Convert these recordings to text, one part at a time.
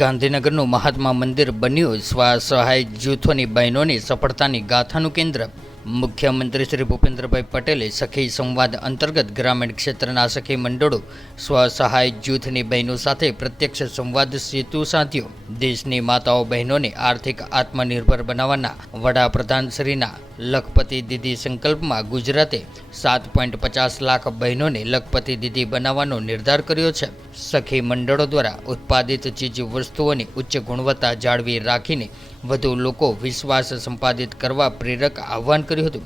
ગાંધીનગરનું મહાત્મા મંદિર બન્યું સ્વસહાય જૂથોની બહેનોની સફળતાની ગાથાનું કેન્દ્ર. મુખ્યમંત્રી શ્રી ભૂપેન્દ્રભાઈ પટેલે સખી સંવાદ અંતર્ગત ગ્રામીણ ક્ષેત્રના સખી મંડળો સ્વસહાય જૂથની બહેનો સાથે પ્રત્યક્ષ સંવાદ સેતુ સાધ્યો. દેશની માતાઓ બહેનોને આર્થિક આત્મનિર્ભર બનાવવાના વડાપ્રધાનશ્રીના લખપતિ દીદી સંકલ્પમાં ગુજરાતે 7.50 લાખ બહેનોને લખપતિ દીદી બનાવવાનો નિર્ધાર કર્યો છે. સખી મંડળો દ્વારા ઉત્પાદિત ચીજ વસ્તુઓની ઉચ્ચ ગુણવત્તા જાળવી રાખીને વધુ લોકો વિશ્વાસ સંપાદિત કરવા પ્રેરક આહ્વાન કર્યું હતું.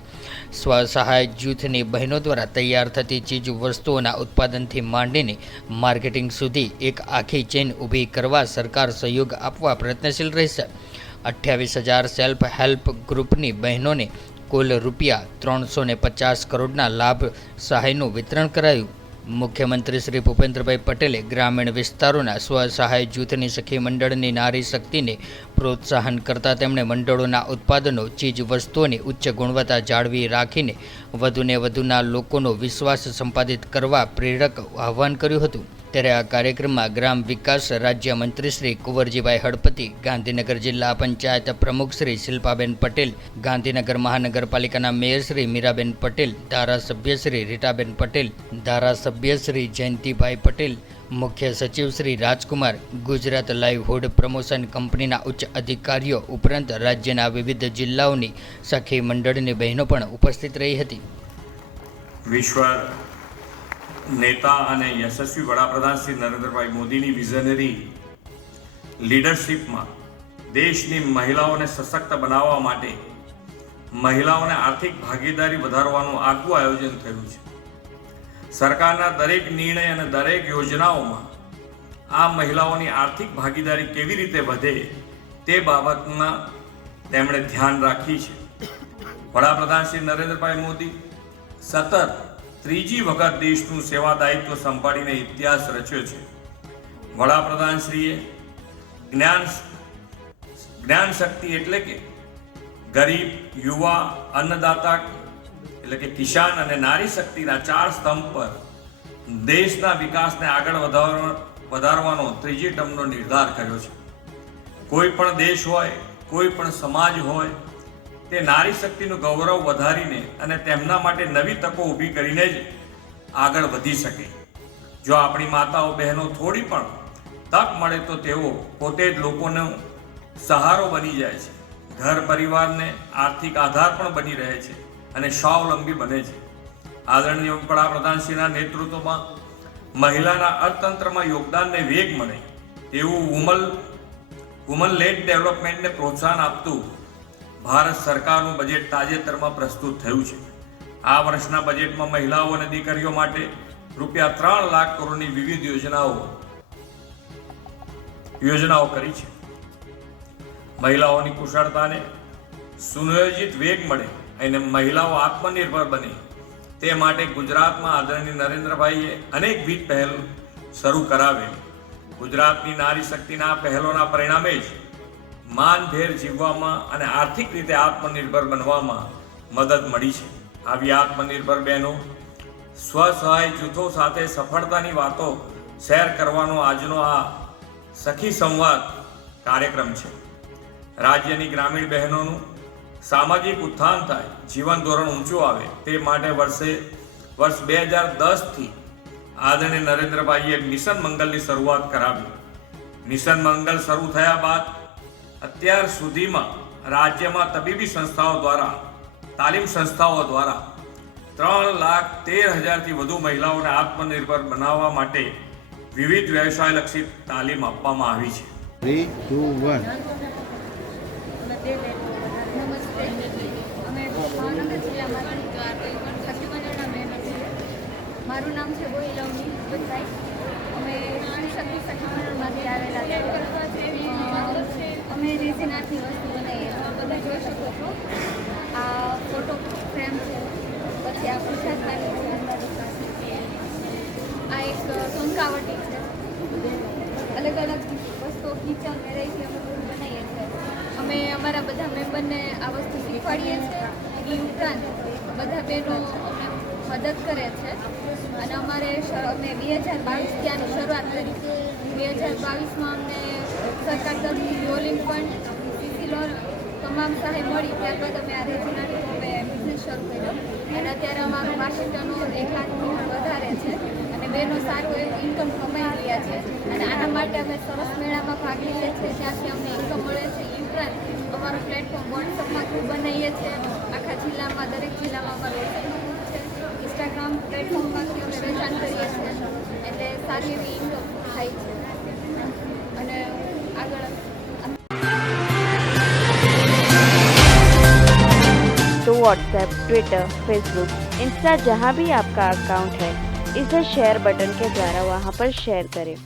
સ્વસહાય જૂથની બહેનો દ્વારા તૈયાર થતી ચીજ વસ્તુઓના ઉત્પાદનથી માંડીને માર્કેટિંગ સુધી એક આખી ચેઇન ઊભી કરવા સરકાર સહયોગ આપવા પ્રયત્નશીલ રહેશે. 28,000 સેલ્ફ હેલ્પ ગ્રુપની બહેનોને કુલ રૂપિયા 350 કરોડના લાભ સહાયનું વિતરણ કરાયું. મુખ્યમંત્રી શ્રી ભૂપેન્દ્રભાઈ પટેલે ગ્રામીણ વિસ્તારોના સ્વસહાય જૂથની સખી મંડળની નારી શક્તિને પ્રોત્સાહન કરતા તેમણે મંડળોના ઉત્પાદનો ચીજ વસ્તુઓની ઉચ્ચ ગુણવત્તા જાળવી રાખીને વધુને વધુના લોકોનો વિશ્વાસ સંપાદિત કરવા પ્રેરક આહ્વાન કર્યું હતું. ત્યારે આ કાર્યક્રમમાં ગ્રામ વિકાસ રાજ્યમંત્રી શ્રી કુંવરજીભાઈ હળપતિ, ગાંધીનગર જિલ્લા પંચાયત પ્રમુખ શ્રી શિલ્પાબેન પટેલ, ગાંધીનગર મહાનગરપાલિકાના મેયર શ્રી મીરાબેન પટેલ, ધારાસભ્ય શ્રી રીટાબેન પટેલ, ધારાસભ્ય શ્રી જયંતિભાઈ પટેલ, મુખ્ય સચિવ શ્રી રાજકુમાર, ગુજરાત લાઇવહુડ પ્રમોશન કંપનીના ઉચ્ચ અધિકારીઓ ઉપરાંત રાજ્યના વિવિધ જિલ્લાઓની સખી મંડળની બહેનો પણ ઉપસ્થિત રહી હતી. વિશ્વ નેતા અને યશસ્વી વડાપ્રધાન શ્રી નરેન્દ્રભાઈ મોદીની વિઝનરી લીડરશિપમાં દેશની મહિલાઓને સશક્ત બનાવવા માટે મહિલાઓને આર્થિક ભાગીદારી વધારવાનું આગવું આયોજન થયું છે. સરકારના દરેક નિર્ણય અને દરેક યોજનાઓમાં આ મહિલાઓની આર્થિક ભાગીદારી કેવી રીતે વધે તે બાબતમાં તેમણે ધ્યાન રાખી છે. વડાપ્રધાન શ્રી નરેન્દ્રભાઈ મોદી સતત ત્રીજી વખત દેશનું સેવા દાયિત્વ સંભાળીને ઇતિહાસ રચ્યો છે. વડાપ્રધાનશ્રીએ જ્ઞાન શક્તિ એટલે કે ગરીબ, યુવા, અન્નદાતા એટલે કે કિસાન અને નારી શક્તિના 4 સ્તંભ પર દેશના વિકાસને આગળ વધારવાનો ત્રીજી ટર્મનો નિર્ધાર કર્યો છે. કોઈ પણ દેશ હોય, કોઈ પણ સમાજ હોય, તે નારી શક્તિનું ગૌરવ વધારીને અને તેમના માટે નવી તકો ઊભી કરીને જ આગળ વધી શકે. જો આપણી માતાઓ બહેનો થોડી પણ તક મળે તો તેઓ પોતે જ લોકોનો સહારો બની જાય છે, ઘર પરિવારને આર્થિક આધાર પણ બની રહે છે અને સ્વાવલંબી બને છે. આદરણીય વડાપ્રધાનશ્રીના નેતૃત્વમાં મહિલાના અર્થતંત્રમાં યોગદાનને વેગ મળે તેવું વુમન લેડ ડેવલપમેન્ટને પ્રોત્સાહન આપતું ભારત સરકારનું બજેટ તાજેતરમાં પ્રસ્તુત થયું છે. આ વર્ષના બજેટમાં મહિલાઓ અને દીકરીઓ માટે રૂપિયા 3 લાખ કરોડની વિવિધ યોજનાઓ કરી છે. મહિલાઓની કુશળતાને સુનિયોજિત વેગ મળે અને મહિલાઓ આત્મનિર્ભર બને તે માટે ગુજરાતમાં આદરણીય નરેન્દ્રભાઈએ અનેકવિધ પહેલ શરૂ કરાવેલી. ગુજરાતની નારી શક્તિના પહેલોના પરિણામે જ માનભેર જીવવામાં અને આર્થિક રીતે આત્મનિર્ભર બનવામાં મદદ મળી છે. આવી આત્મનિર્ભર બહેનો સ્વસહાય જૂથો સાથે સફળતાની વાતો શેર કરવાનો આજનો આ સખી સંવાદ કાર્યક્રમ છે. રાજ્યની ગ્રામીણ બહેનોનું સામાજિક ઉત્થાન થાય, જીવન ધોરણ ઊંચું આવે તે માટે વર્ષ 2010થી આદરણીય નરેન્દ્રભાઈએ મિશન મંગલની શરૂઆત કરાવી. મિશન મંગલ શરૂ થયા બાદ અત્યાર સુધીમાં રાજ્યમાં તબીબી સંસ્થાઓ દ્વારા, તાલીમ સંસ્થાઓ દ્વારા 3,13,000થી વધુ મહિલાઓને આત્મનિર્ભર બનાવવા માટે વિવિધ વ્યવસાયલક્ષી તાલીમ આપવામાં આવી છે. 3, 2, 1. મારું નામ છે બોઈલવની બધાઈ. અમે શક્તિ સખી મંડળમાંથી આવેલા છીએ. અમે રેઝિનાથી વસ્તુ બનાવીએ છીએ. તમે જોઈ શકો છો આ ફોટો ફ્રેમ છે, પછી આ પ્રસાદકારી છે, આ એક ટૂંકાવટી છે. અલગ અલગ વસ્તુઓ કિચન વેરાયટી અમે બધું બનાવીએ છીએ. અમે અમારા બધા મેમ્બરને આ વસ્તુ શીખવાડીએ છીએ. એ ઉપરાંત બધા બહેનો અમે મદદ કરે છે અને અમારે અમે 2022 ત્યાંની શરૂઆત કરી. 2022માં અમને સરકાર તરફથી રોલિંગ ફંડ, સીસી લોન તમામ સહાય મળી. ત્યારબાદ અમે આ રેઝિનાથી અમે બિઝનેસ શરૂ કર્યો અને અત્યારે અમારું માસિક ટર્નઓવર 1 લાખથી પણ વધારે છે અને બેનો સારું એવું ઇન્કમ કમાઈ રહ્યા છે. અને આના માટે અમે સરસ મેળામાં ભાગ લઈએ છીએ, ત્યાંથી અમને ઇન્કમ મળે છે. ઉપરાંત અમારું પ્લેટફોર્મ વોટ્સઅપમાં ગ્રુપ બનાવીએ છીએ. આખા જિલ્લામાં દરેક જિલ્લામાં અમારું ગ્રુપ છે. ઇન્સ્ટાગ્રામ પ્લેટફોર્મમાંથી અમે વેચાણ કરીએ છીએ એટલે સારી એવી ઇન્કમ થાય છે અને આગળ तो व्हाट्सएप, ट्विटर, फेसबुक, इंस्टा जहाँ भी आपका अकाउंट है, इसे शेयर बटन के द्वारा वहाँ पर शेयर करें।